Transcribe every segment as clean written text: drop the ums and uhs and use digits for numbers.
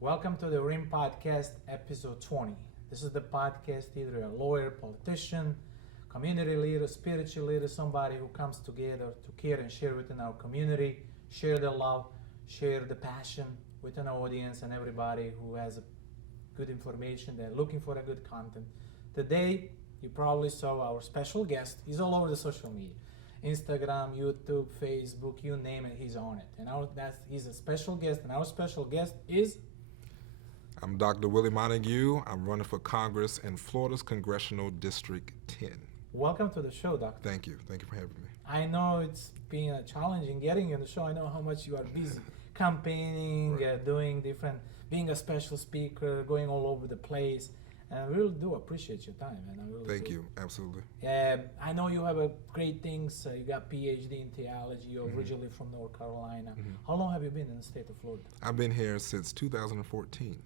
Welcome to the Rimm-PODCAST, episode 20. This is the podcast, either a lawyer, politician, community leader, spiritual leader, somebody who comes together to care and share within our community, share the love, share the passion within our audience and everybody who has a good information, they're looking for a good content. Today, you probably saw our special guest. He's all over the social media. Instagram, YouTube, Facebook, you name it, he's on it. And he's a special guest, and our special guest is... I'm Dr. Willie Montague. I'm running for Congress in Florida's Congressional District 10. Welcome to the show, Doctor. Thank you. Thank you for having me. I know it's been challenging getting you on the show. I know how much you are busy campaigning, doing different, being a special speaker, going all over the place. And I really do appreciate your time, man. I really Thank do. you. Absolutely. I know you have a great things. You got PhD in theology. You're originally from North Carolina. How long have you been in the state of Florida? I've been here since 2014.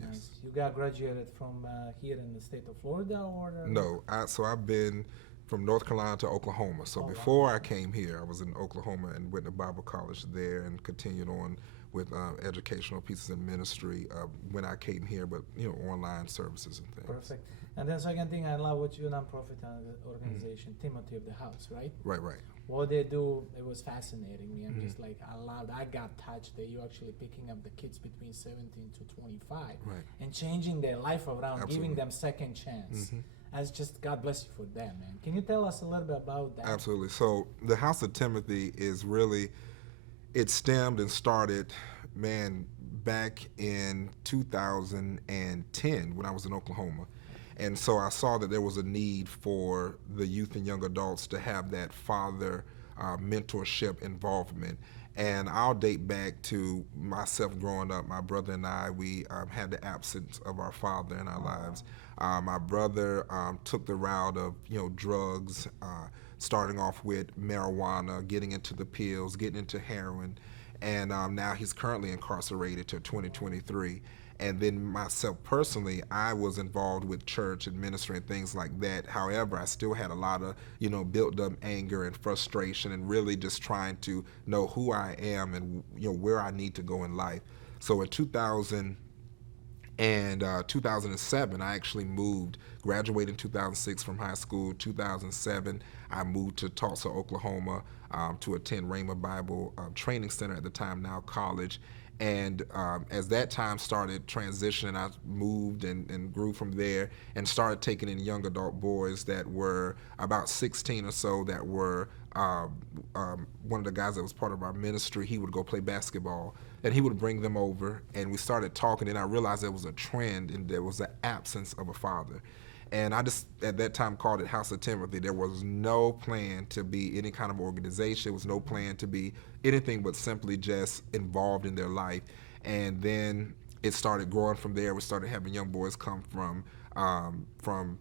Nice. You got graduated from here in the state of Florida, or? No, I've been from North Carolina to Oklahoma. So before I came here, I was in Oklahoma and went to Bible college there and continued on with educational pieces in ministry when I came here, but online services and things. Perfect. And then second thing, I love what your nonprofit organization, Timothy of the House, right? Right. What they do, it was fascinating me. I'm just like, I got touched that you're actually picking up the kids between 17 to 25 and changing their life around, giving them second chance. That's just, God bless you for that, man. Can you tell us a little bit about that? Absolutely. So the House of Timothy is really, it stemmed and started, back in 2010 when I was in Oklahoma. And so I saw that there was a need for the youth and young adults to have that father mentorship involvement. And I'll date back to myself growing up. My brother and I, we had the absence of our father in our lives. My brother took the route of drugs, starting off with marijuana, getting into the pills, getting into heroin, and now he's currently incarcerated till 2023. And then myself personally, I was involved with church and ministry and things like that. However, I still had a lot of, built up anger and frustration and really just trying to know who I am and, where I need to go in life. So in 2007, I actually moved, graduated in 2006 from high school. 2007, I moved to Tulsa, Oklahoma, to attend Rhema Bible Training Center at the time, now college. And as that time started transitioning, I moved and grew from there and started taking in young adult boys that were about 16 or so that were, one of the guys that was part of our ministry, he would go play basketball. And he would bring them over, and we started talking, and I realized there was a trend, and there was an absence of a father. And I just, at that time, called it House of Timothy. There was no plan to be any kind of organization. There was no plan to be anything but simply just involved in their life. And then it started growing from there. We started having young boys come from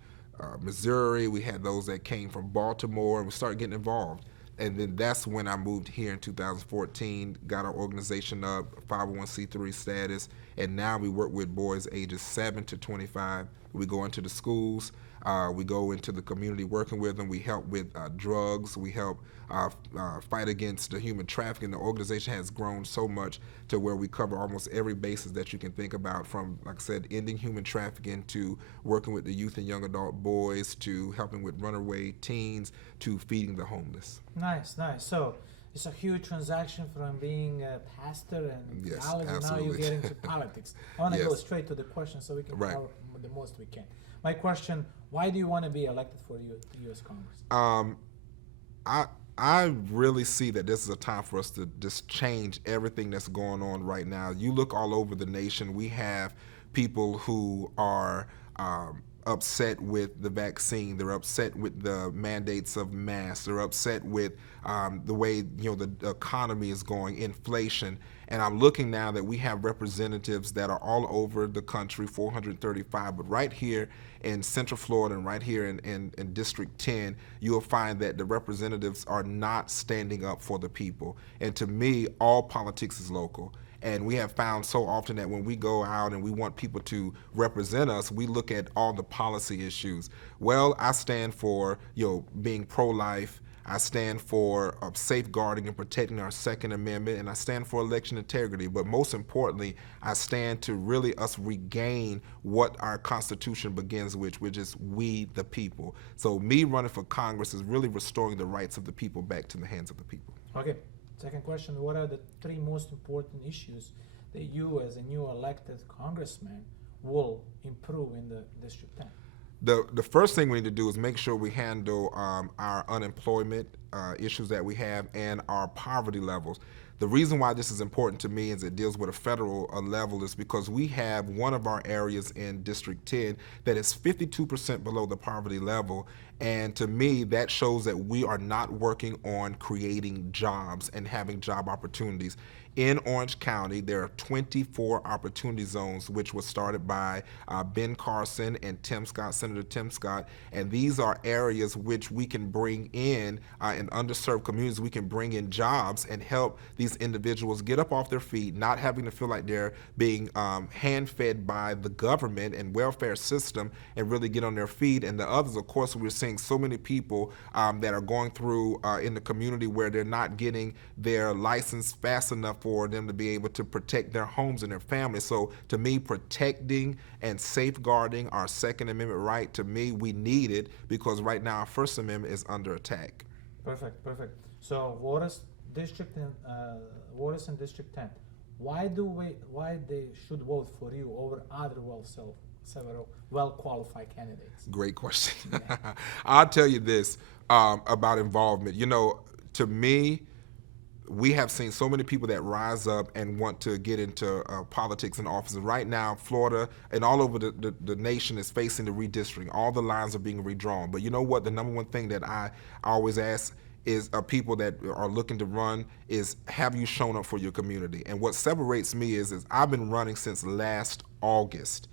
Missouri. We had those that came from Baltimore, and we started getting involved. And then that's when I moved here in 2014, got our organization up, 501c3 status, and now we work with boys ages 7 to 25. We go into the schools, we go into the community working with them, we help with drugs, we help fight against the human trafficking. The organization has grown so much to where we cover almost every basis that you can think about, from, like I said, ending human trafficking to working with the youth and young adult boys to helping with runaway teens to feeding the homeless. Nice. So it's a huge transaction from being a pastor and theology. Absolutely. Now you get into politics. I want to go straight to the question so we can cover the most we can. My question, why do you want to be elected for the U.S. Congress? I really see that this is a time for us to just change everything that's going on right now. You look all over the nation, we have people who are upset with the vaccine. They're upset with the mandates of masks. They're upset with the way the economy is going, inflation. And I'm looking now that we have representatives that are all over the country, 435, but right here in Central Florida and right here in District 10, you'll find that the representatives are not standing up for the people. And to me, all politics is local. And we have found so often that when we go out and we want people to represent us, we look at all the policy issues. Well, I stand for being pro-life. I stand for safeguarding and protecting our Second Amendment, and I stand for election integrity. But most importantly, I stand to really us regain what our Constitution begins with, which is we the people. So me running for Congress is really restoring the rights of the people back to the hands of the people. Okay. Second question, what are the three most important issues that you as a new elected congressman will improve in the District 10? The first thing we need to do is make sure we handle our unemployment issues that we have and our poverty levels. The reason why this is important to me is it deals with a federal level is because we have one of our areas in District 10 that is 52% below the poverty level. And to me, that shows that we are not working on creating jobs and having job opportunities. In Orange County, there are 24 opportunity zones, which was started by Ben Carson and Senator Tim Scott. And these are areas which we can bring in underserved communities. We can bring in jobs and help these individuals get up off their feet, not having to feel like they're being hand-fed by the government and welfare system, and really get on their feet. And the others, of course, we're seeing so many people that are going through in the community where they're not getting their license fast enough for them to be able to protect their homes and their families. So to me, protecting and safeguarding our Second Amendment right, to me, we need it because right now our First Amendment is under attack. Perfect. So voters in District 10, why they should vote for you over other several well-qualified candidates? Great question. I'll tell you this about involvement. You know, to me, we have seen so many people that rise up and want to get into politics and office. And right now, Florida and all over the nation is facing the redistricting. All the lines are being redrawn. But you know what? The number one thing that I always ask is people that are looking to run is, have you shown up for your community? And what separates me is I've been running since last August.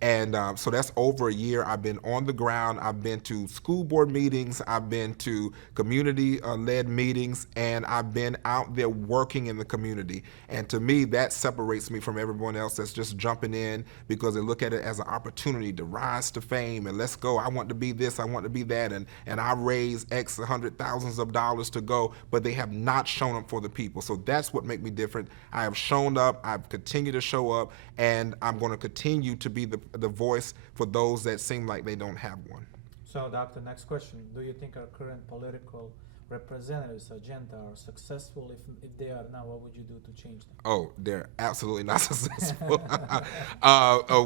And so that's over a year. I've been on the ground. I've been to school board meetings. I've been to community-led meetings, and I've been out there working in the community. And to me, that separates me from everyone else that's just jumping in because they look at it as an opportunity to rise to fame and let's go. I want to be this. I want to be that. And I raise X hundred thousands of dollars to go, but they have not shown up for the people. So that's what makes me different. I have shown up. I've continued to show up, and I'm going to continue to be the voice for those that seem like they don't have one. So, Doctor, next question. Do you think our current political representatives' agenda are successful? If they are not, what would you do to change them? Oh, they're absolutely not successful.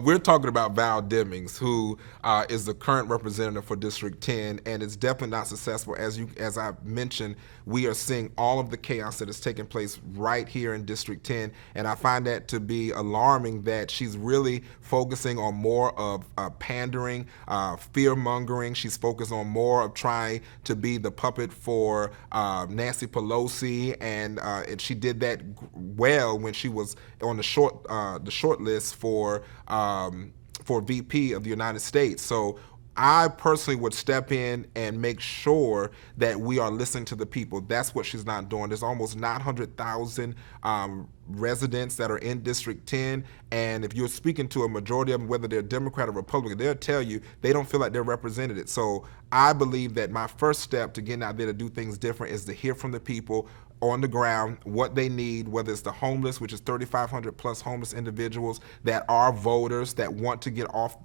We're talking about Val Demings, who is the current representative for District 10, and it's definitely not successful. As I mentioned, we are seeing all of the chaos that is taking place right here in District 10, and I find that to be alarming that she's really focusing on more of pandering, fear-mongering. She's focused on more of trying to be the puppet for Nancy Pelosi, and she did that well when she was on the short list for VP of the United States. So I personally would step in and make sure that we are listening to the people. That's what she's not doing. There's almost 900,000 residents that are in District 10, and if you're speaking to a majority of them, whether they're Democrat or Republican, they'll tell you they don't feel like they're represented. So I believe that my first step to getting out there to do things different is to hear from the people on the ground, what they need, whether it's the homeless, which is 3,500 plus homeless individuals that are voters that want to get off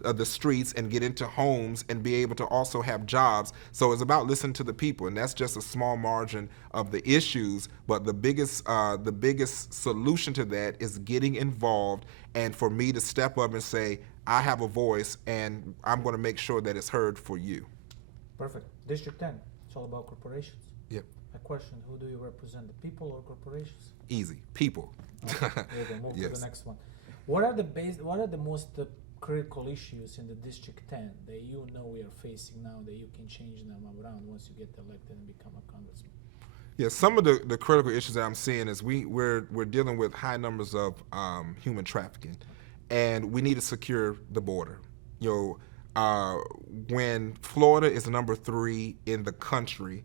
the streets and get into homes and be able to also have jobs. So it's about listening to the people, and that's just a small margin of the issues. But the biggest solution to that is getting involved, and for me to step up and say, I have a voice, and I'm going to make sure that it's heard for you. Perfect. District 10, it's all about corporations. Yep. A question, who do you represent, the people or corporations? Easy. People. Okay, there we go. Move Yes. to the next one. What are the most critical issues in the District 10 that you know we are facing now that you can change them around once you get elected and become a congressman? Yeah, some of the critical issues that I'm seeing is we're dealing with high numbers of human trafficking, and we need to secure the border. You know, when Florida is number 3 in the country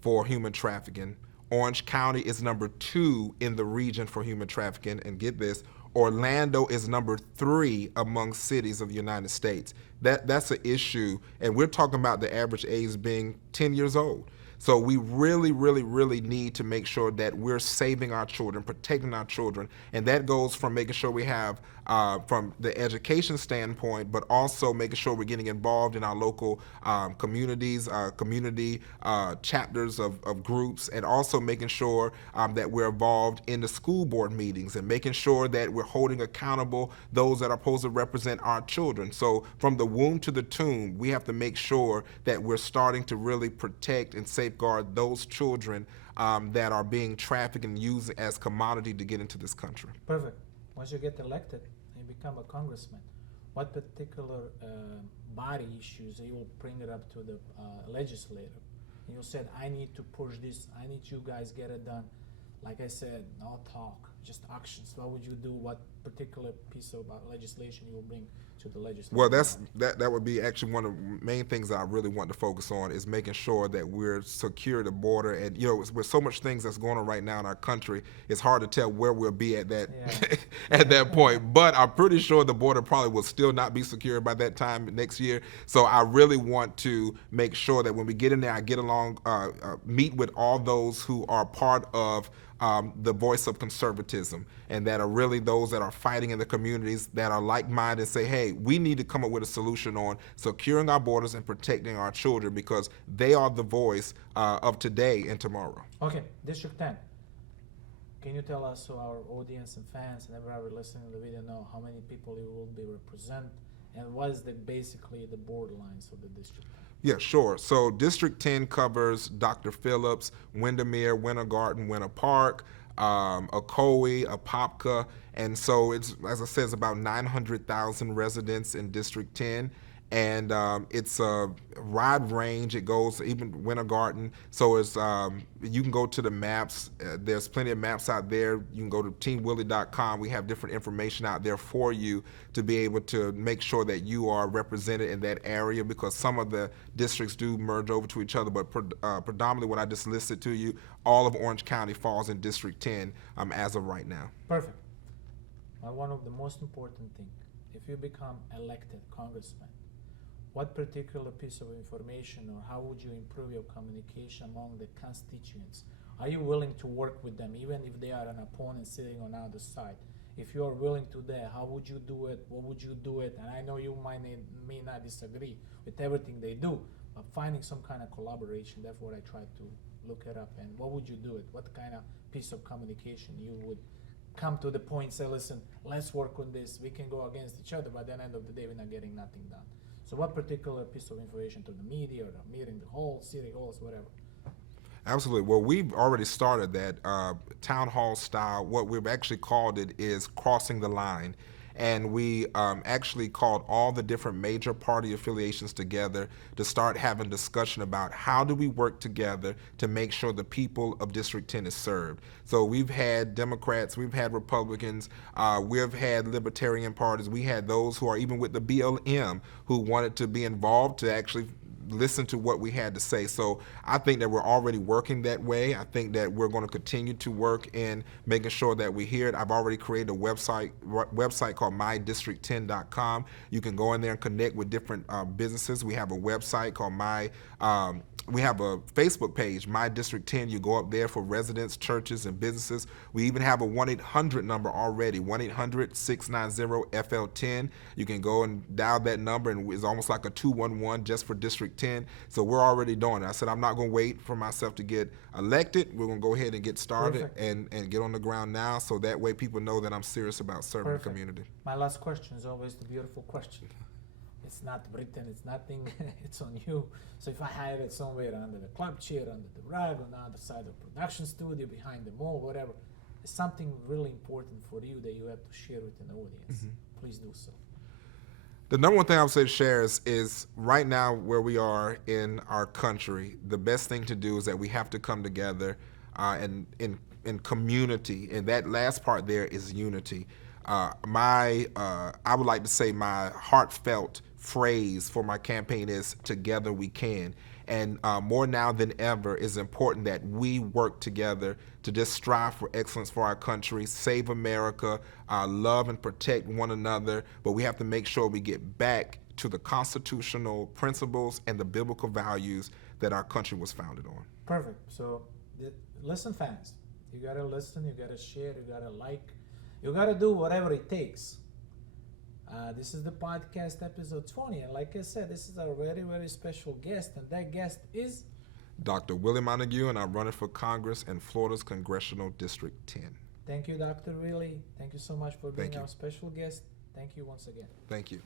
for human trafficking, Orange County is number 2 in the region for human trafficking, and get this, Orlando is number 3 among cities of the United States. That's an issue, and we're talking about the average age being 10 years old. So we really, really, really need to make sure that we're saving our children, protecting our children. And that goes from making sure we have, from the education standpoint, but also making sure we're getting involved in our local communities, community chapters of groups, and also making sure that we're involved in the school board meetings and making sure that we're holding accountable those that are supposed to represent our children. So from the womb to the tomb, we have to make sure that we're starting to really protect and safeguard those children that are being trafficked and used as commodity to get into this country. Perfect. Once you get elected and you become a congressman, what particular body issues you will bring it up to the legislator? And you said, I need to push this, I need you guys get it done. Like I said, no talk, just actions. What would you do? What particular piece of legislation you will bring to the legislature? Well, that would be actually one of the main things that I really want to focus on is making sure that we're secure the border. And with so much things that's going on right now in our country, it's hard to tell where we'll be at that at that point. But I'm pretty sure the border probably will still not be secure by that time next year. So I really want to make sure that when we get in there, I get along, meet with all those who are part of the voice of conservatism, and that are really those that are fighting in the communities that are like-minded and say, hey, we need to come up with a solution on securing our borders and protecting our children because they are the voice of today and tomorrow. Okay, District 10. Can you tell us, so our audience and fans and everybody listening to the video know how many people you will be represent, and what is basically the borderlines of the district? Yeah, sure. So District 10 covers Dr. Phillips, Windermere, Winter Garden, Winter Park, Ocoee, Apopka, and so it's, as I said, it's about 900,000 residents in District 10. And it's a wide range. It goes even Winter Garden. So it's you can go to the maps. There's plenty of maps out there. You can go to teamwillie.com. We have different information out there for you to be able to make sure that you are represented in that area, because some of the districts do merge over to each other. But predominantly what I just listed to you, all of Orange County falls in District 10 as of right now. Perfect. Well, one of the most important things, if you become elected congressman, what particular piece of information or how would you improve your communication among the constituents? Are you willing to work with them, even if they are an opponent sitting on the other side? If you are willing to that, how would you do it? What would you do it? And I know you may not disagree with everything they do, but finding some kind of collaboration, that's what I tried to look it up. And what would you do it? What kind of piece of communication you would come to the point, say, listen, let's work on this. We can go against each other, but at the end of the day, we're not getting nothing done. So what particular piece of information to the media or the meeting, the hall, city halls, whatever? Absolutely. Well, we've already started that town hall style. What we've actually called it is Crossing the Line. And we actually called all the different major party affiliations together to start having discussion about how do we work together to make sure the people of District 10 is served. So we've had Democrats, we've had Republicans, we've had libertarian parties, we had those who are even with the BLM who wanted to be involved to actually listen to what we had to say. So I think that we're already working that way. I think that we're going to continue to work in making sure that we hear it. I've already created a website called mydistrict10.com. You can go in there and connect with different businesses. We have a website called we have a Facebook page, My District 10. You go up there for residents, churches, and businesses. We even have a 1-800 number already, 1-800-690-FL10. You can go and dial that number, and it's almost like a 211 just for District 10. So we're already doing it. I said I'm not going to wait for myself to get elected. We're going to go ahead and get started and get on the ground now, so that way people know that I'm serious about serving the community. My last question is always the beautiful question. It's not written, it's nothing, it's on you. So if I hide it somewhere under the club chair, under the rug, on the other side of the production studio, behind the mall, whatever, it's something really important for you that you have to share with an audience. Please do so. The number one thing I would say to share is right now where we are in our country, the best thing to do is that we have to come together and in community, and that last part there is unity. I would like to say my heartfelt phrase for my campaign is "Together we can." And more now than ever, it's important that we work together to just strive for excellence for our country, save America, love and protect one another. But we have to make sure we get back to the constitutional principles and the biblical values that our country was founded on. Perfect. So listen fast. You gotta listen, you gotta share, you gotta like, you gotta do whatever it takes. This is the podcast episode 20, and like I said, this is a very, very special guest, and that guest is Dr. Willie Montague, and I'm running for Congress in Florida's Congressional District 10. Thank you, Dr. Willie. Thank you so much for being Thank you. our special guest. Thank you once again. Thank you.